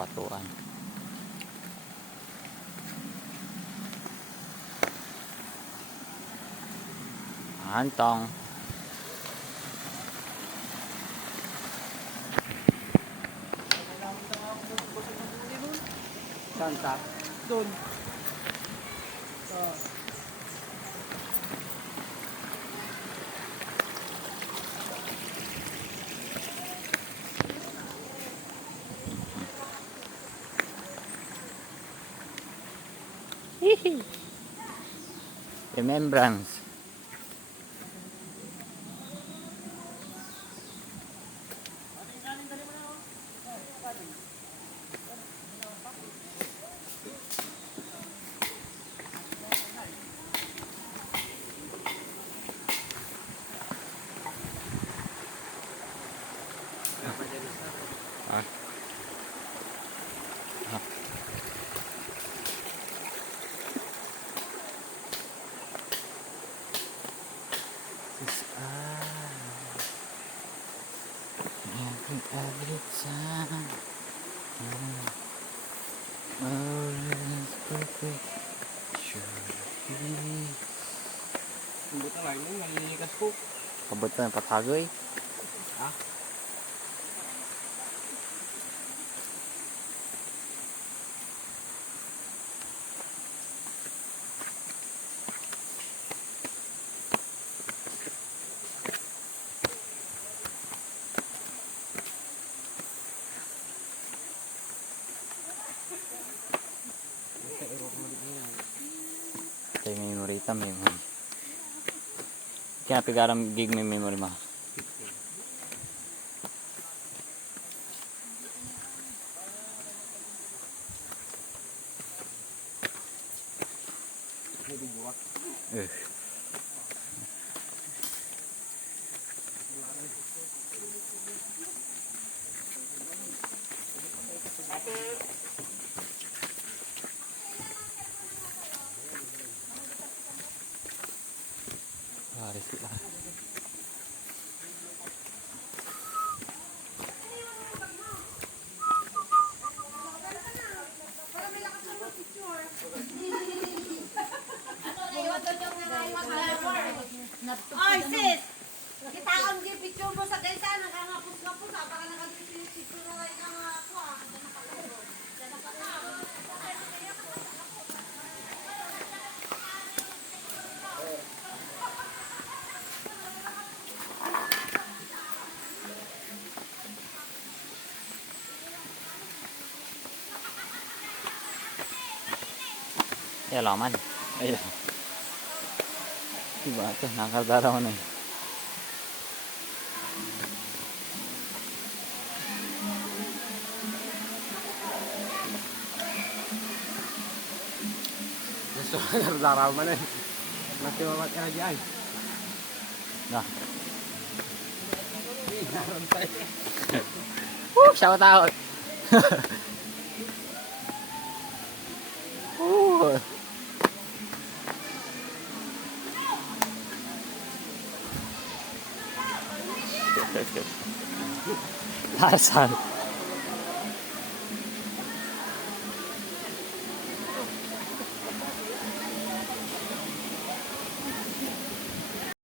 batuan. Antong. Santa. Doon. Remembrance. Ah. Ah. Every time. All is perfect. Sure be. Hindi ka lang yun, malilikas po. Kabutan ng patagoy. Ha? Kaya memory ita memory. Kaya pigaram gig may memory ma. Pare sila. Oy, sis! Kitaon di picture mo sa kaysa, nakangapos-ngapos ha, baka nakapicture na rin ang ako ha. Ya laman. Ayan. Diba ito? Nakakardaraw na eh. Gusto ka nardaraw man eh. Nasiwamat ka na dyan. Nah. Naroon tayo. Woo! Shout out! Woo! Tarzan.